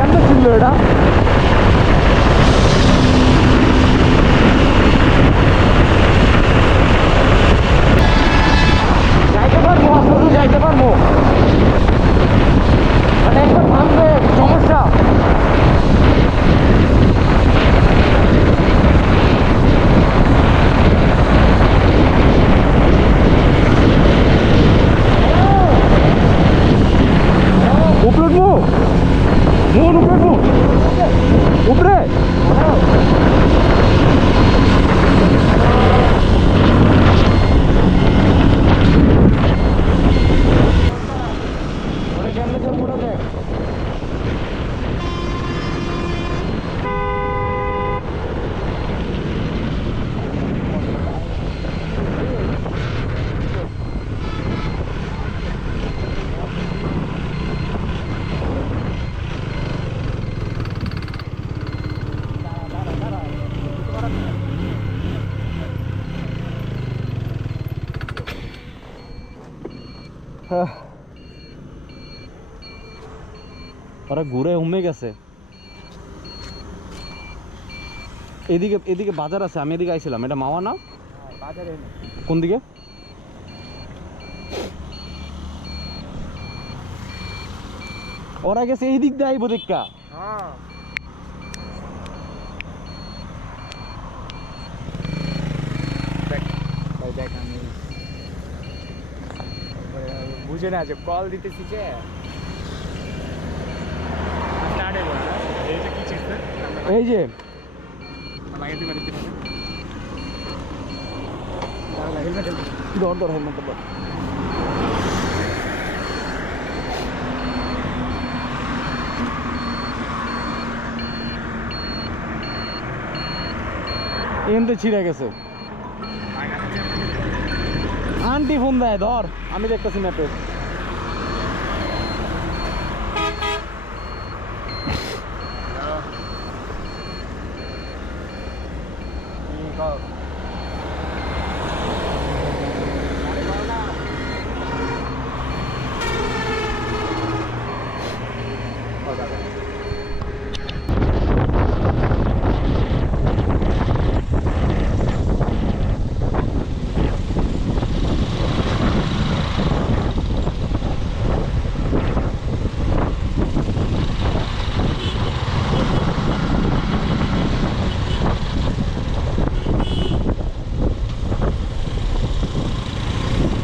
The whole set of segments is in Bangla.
কেমনে ছিল এটা? যাইতে পারবো, আসলে যাইতে পারবো, মানে একবার থামবে সমস্যা। উপরে উঠবো, মোহন উপরে উঠবো, উপরে কেমনে যাবো ওটা দেখ। ওরা ঘুরে হুমে গেছে। এদিকে এদিকে বাজার আছে, আমি এদিকে আইছিলাম। এটা মাওয়া না? বাজারে কোন দিকে? ওরা গেছে এই দিক দিয়ে আইবো দেখা। হ্যাঁ ভাই দেখ, আমি বুঝে না যে কল দিতেছি যে এই যে ধর ধর হেলমেটটা ধর। এমতে ছিঁড়ে গেছে। আন্টি ফোন দেয়, ধর আমি দেখতেছি ম্যাপে।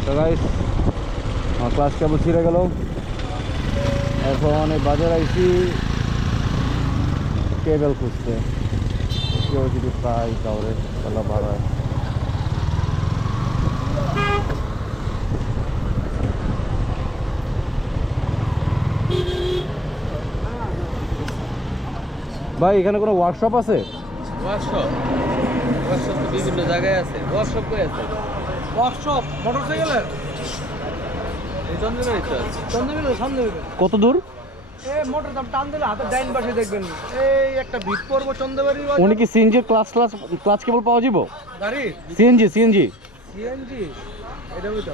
তো গাইস, আমার ক্লাস কেবল ছিঁড়ে গেল। এখন এই বাজার আইছি কেবল খুঁজতে, কেউ যদি পাই তাহলে তাহলে ভালো হয়। ভাই এখানে কোনো ওয়ার্কশপ আছে? ওয়ার্কশপ ওয়ার্কশপ তো বিভিন্ন জায়গায় আছে। ওয়ার্কশপ কই আছে? ওয়ার্কশপ মোটরসাইকেলের এই চন্দ্রবিলের সামনে। কত দূর? এই মোটর দাম টান দিলে হাতে ডাইন পাশে দেখবেন এই একটা ভিত পড়বো চন্দ্রবাড়ি। উনি কি সিএনজি ক্লাচ কেবল পাওয়া যাব? গাড়ি সিএনজি সিএনজি এটা বলতে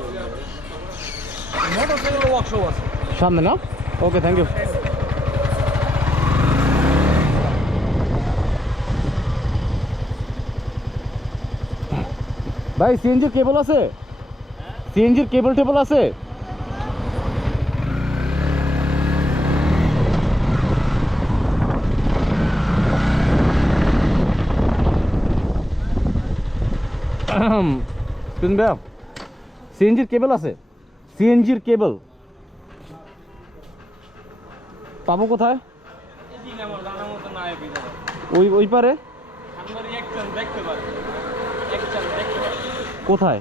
মোটরসাইকেল ওয়ার্কশপ আছে সামনে না? ওকে, থ্যাংক ইউ। ভাই সিএনজির কেবল আছে? সিএনজির কেবল টেবল আছে? শুনবে, সিএনজির কেবল আছে? সিএনজির কেবল পাবো কোথায়? ওই ওই পারে কোথায়?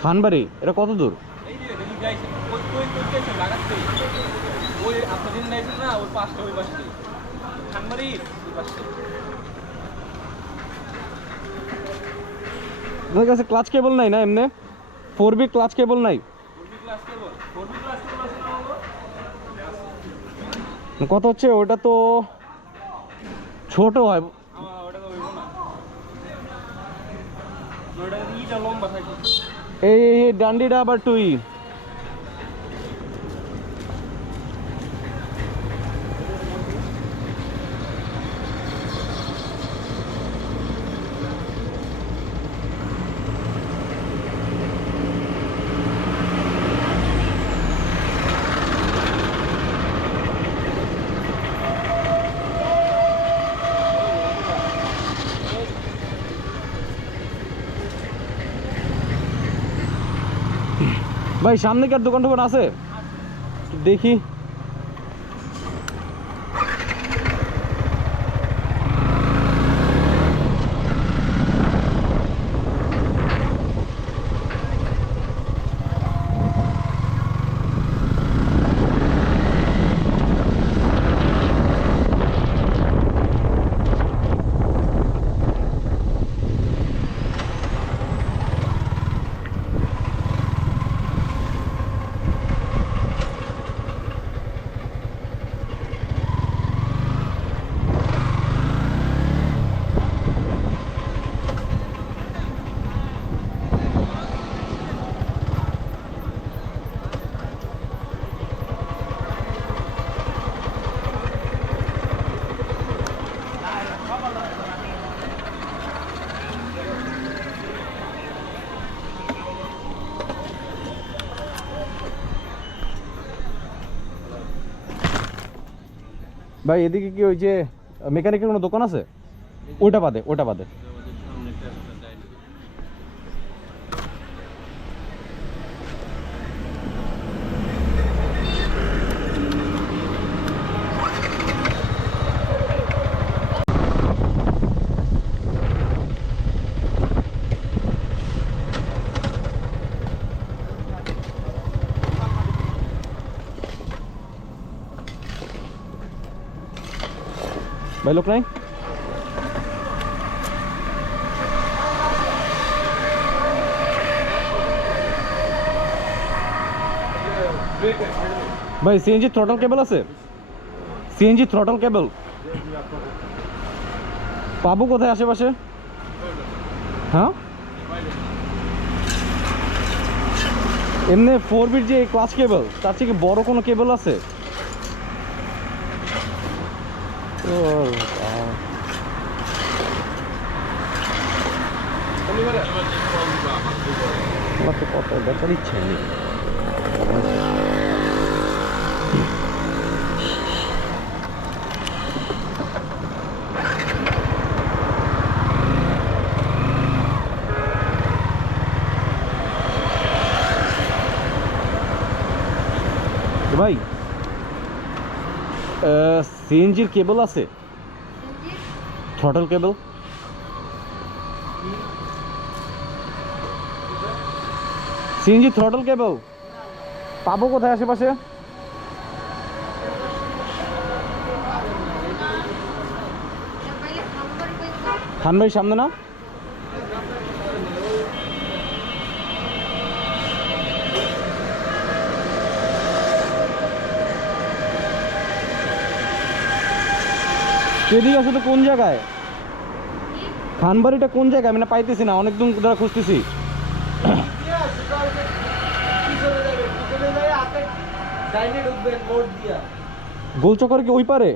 খানবাড়ি। এটা কত দূর? আপনার কাছে ক্লাচ কেবল নাই না? এমনি 4B ক্লাচ কেবল নাই? কত হচ্ছে ওটা? তো ছোট হয়। এই ডান্ডিটা আবার টুই। ভাই সামনে কি আর দোকান টোকান আছে? দেখি। ভাই এদিকে কি ওই যে মেকানিকের কোনো দোকান আছে? ওটা বাদে, ওটা বাদে। ভাই লোক নাই? ভাই সিএনজি থ্রটল কেবল আছে? সিএনজি থ্রটল কেবল পাবো কোথায় আশেপাশে? হ্যাঁ এমনি 4 বিট যে ক্লাচ কেবল তার থেকে বড় কোনো কেবল আছে? আমার তো কত দেখার ইচ্ছা নেই। ভাই সিএনজির কেবল আছে? থ্রটল কেবল সিএনজি থ্রটল কেবল পাবো কোথায় আশেপাশে? খানবাড়ির সামনে না? এদিকে আসলে কোন জায়গায়? খানবাড়িটা কোন জায়গায় আমি না পাইতেছি না, অনেক দিন ধরে খুঁজতেছি। গোলচক্কর কি ওই পারে?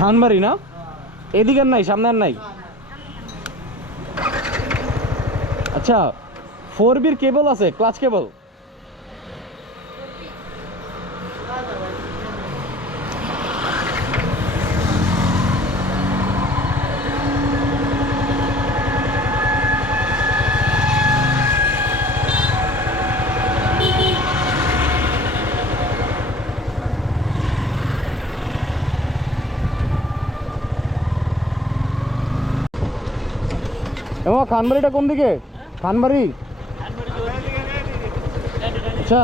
খানবাড়ি না? এদিকে আর নাই, সামনে আর নাই। আচ্ছা 4 বির কেবল আছে, ক্লাচ কেবল? এমা খানবাড়িটা কোন দিকে? খানবাড়ি আচ্ছা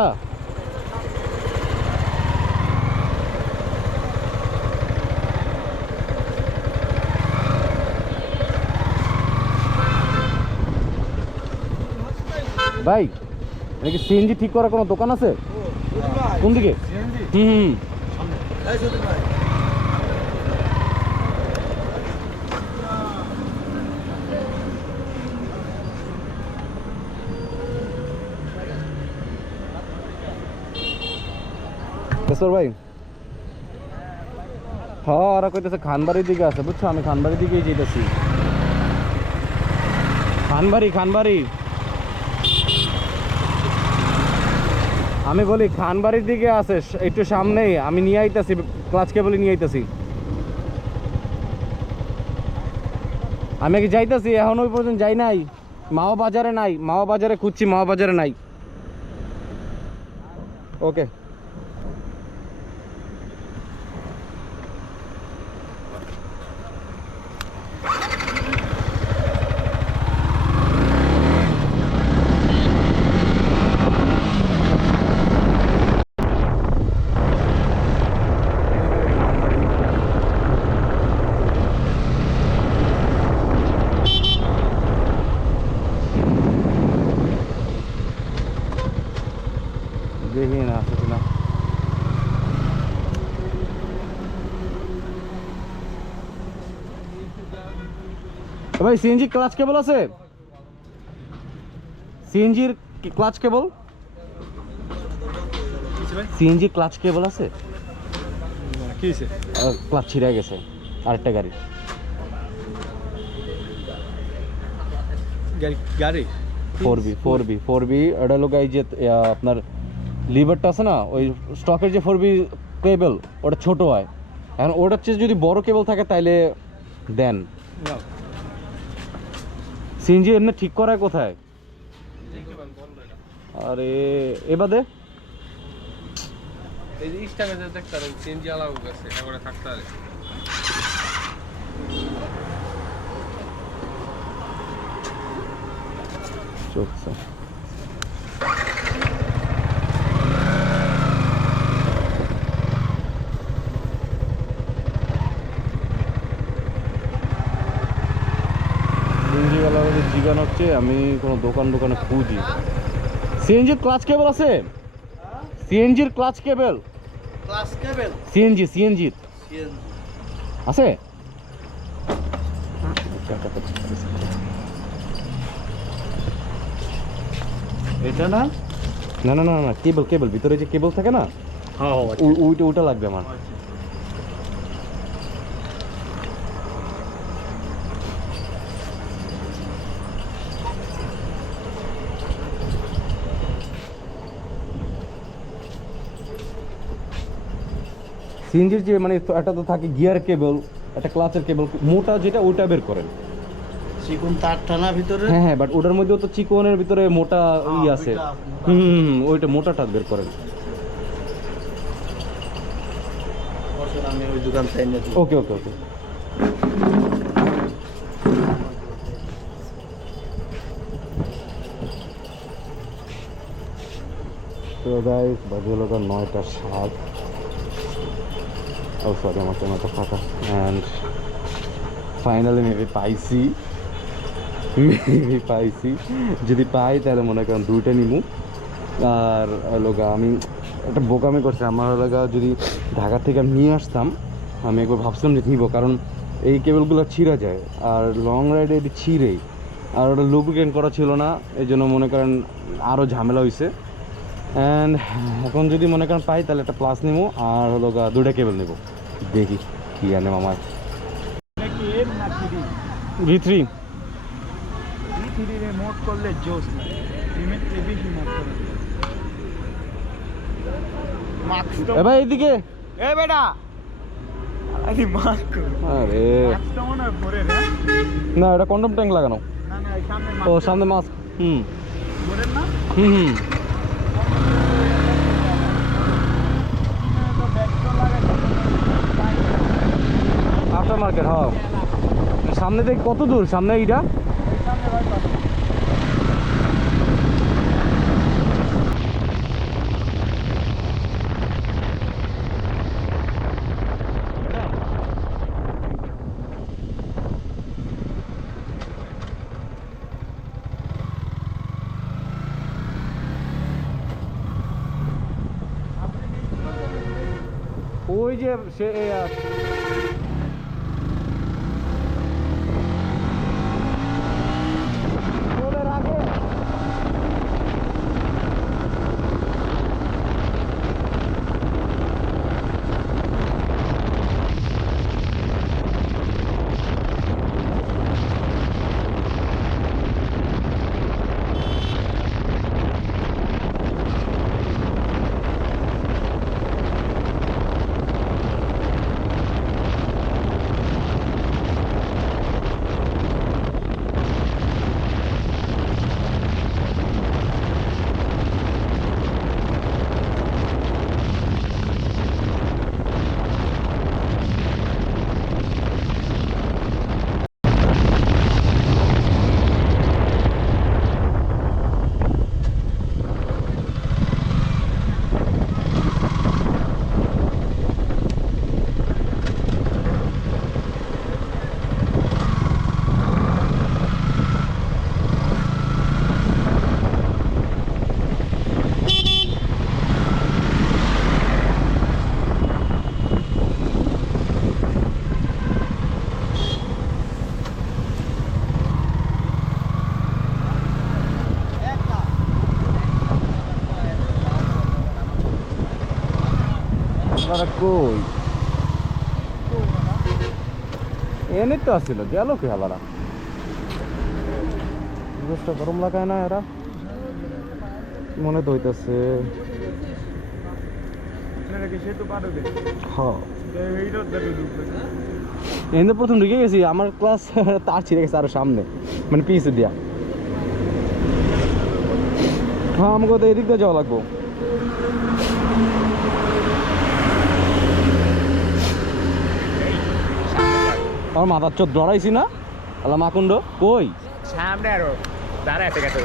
ভাই নাকি সিএনজি ঠিক করার কোনো দোকান আছে? কোন দিকে? হুম ভাই হ্যাঁ ওরা কইতেছে খানবাড়ির দিকে আছে, বুঝছো? আমি খানবাড়ির দিকেই যেতেছি। খানবাড়ি আমি বলি খানবাড়ির দিকে আছে একটু সামনেই, আমি নিয়ে আইতাছি, ক্লাচ কেবলই নিয়ে আইতাছি। আমি কি যাইতাছি, এখন ওই পর্যন্ত যাই নাই। মাওয়া বাজারে নাই, মাওয়া বাজারে খুঁজছি, মাওয়া বাজারে নাই। ওকে। দেখি না আছে কিনা। ভাই সিএনজি ক্লাচ কেবল আছে? সিএনজির ক্লাচ কেবল, সিএনজি ক্লাচ কেবল আছে? কি হয়েছে? ক্লাচ ছিঁড়ে গেছে আরেকটা গাড়ি। গাড়ি 4B এটা লোক এই যে আপনার লিভারটা আছে না, ওই স্টকের যে 4B কেবল ওটা ছোট হয়, এখন ওটার চেয়ে যদি বড় কেবল থাকে তাইলে দেন। সিএনজি এমনি ঠিক করায় কোথায়? আরে এবারে এই যে ইনস্টাগ্রামে যে দেখতাম সিএনজি আলাদা গেছে এবারে থাকতে আরে চলছে। সিএনজিওয়ালা জিজ্ঞান হচ্ছে, আমি কোনো দোকানে খুঁজি। সিএনজির ক্লাচ কেবল আছে? সিএনজির ক্লাচ কেবল, ক্লাস কেবল সিএনজির আছে? এটা না? না না না না, কেবল ভিতরে যে কেবল থাকে না, হ্যাঁ ওইটা লাগবে আমার। সিএনজির যে মানে একটা তো থাকে গিয়ার কেবল, একটা ক্লাচের কেবল মোটা যেটা, ওইটা বের করেন। চিকন তারটা না ভিতরে? হ্যাঁ হ্যাঁ, বাট ওটার মধ্যেও তো চিকনের ভিতরে মোটা ই আছে। ওইটা মোটাটা বের করেন। আমি ওই দোকান থেকে এনে দিই। ওকে ওকে ওকে। তো গাইস বাজে হলো 9:07। ও সরি, আমার ক্যামেরাটা ফাঁকা। অ্যান্ড ফাইনালি মেবি পাইছি। যদি পাই তাহলে মনে করেন দুইটা নিমু। আর লোকা আমি একটা বোকামি করছি, আমার এলাকা যদি ঢাকা থেকে আমি নিয়ে আসতাম, আমি একবার ভাবছিলাম যে নিব, কারণ এই কেবলগুলো ছিঁড়া যায়, আর লং রাইডে এটি ছিঁড়েই, আর ওটা লুব্রিকেন্ট করা ছিল না, এই জন্য মনে করেন আরও ঝামেলা হয়েছে। অ্যান্ড এখন যদি মনে করেন পাই তাহলে একটা প্লাস নিবো, আর হলো দুইটা কেবল নেবো। দেখি কী আনে আমার। V3 রে মোড করলে জোস না, লিমিট বেশি মোড করে। মাস্ক তো এবার এইদিকে। এ বেটা, আরে মাস্ক, আরে মাস্ক তো মনে হয় ভরে রে। না, এটা কন্ডম ট্যাঙ্ক লাগানো। না না, এই সামনে ও মাস্ক সামনে মাস্ক। ভরে না। হুম। তো ব্যাগ তো লাগাই আফটার মার্কেট, হ্যাঁ। সামনে থেকে কত দূর সামনে এইটা? সামনে ভাই পাবে। ওই যে সে হেলারা কই এনে তো আসছিল গেল কি হেলারা জিনিসটা গরম লাগায় না এরা মনে তো হইতেছে হ্যাঁ এনে প্রথম ঢুকে গেছি আমার ক্লাস তার ছিঁড়ে গেছে আরো সামনে মানে পিছে দিয়া হ্যাঁ আমাকে তো এদিক দিয়ে যাওয়া লাগবো আমার মাথার চোখ ডরাইছি না আল্লাহ মাকুন্ড কই সামনে আরো দাঁড়ায় আছে গেছে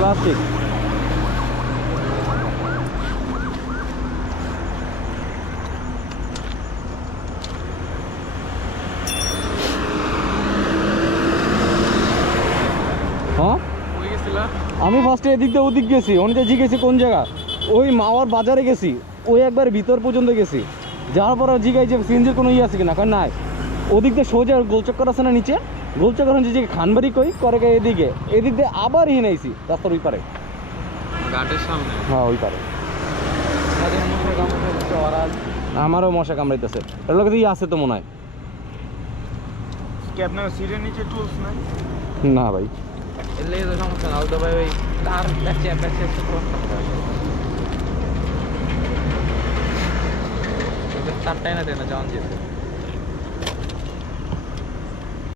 প্লাস্টিক হ্যাঁ কই গেছিলা আমি ফার্স্টে এদিক দিয়ে ওদিক গেছি অনেকটা জিগেছি কোন জায়গা ওই মাওয়ার বাজারে গেছি ওই একবার ভিতর পর্যন্ত গেছি যাওয়ার পর জিগাই যে সিএনজির কোনো ইয়ে আছে কিনা কারণ নাই ওদিক দিয়ে সোজা গোলচক্কর আছে না নিচে গোলচক্কর হচ্ছে যে খানবাড়ি কই করে এদিকে এদিক দিয়ে আবার হিনাইছি রাস্তার ওই পারে ঘাটের সামনে হ্যাঁ ওই পারে আমারও মশা কামড়াইতেছে এর লোক দিয়ে আছে তো মনে হয় কি আপনার সিটের নিচে টুলস নাই না ভাই এলে তো সমস্যা না তো ভাই ওই তার কাছে তো তারটাই না দেয় না জান যেতে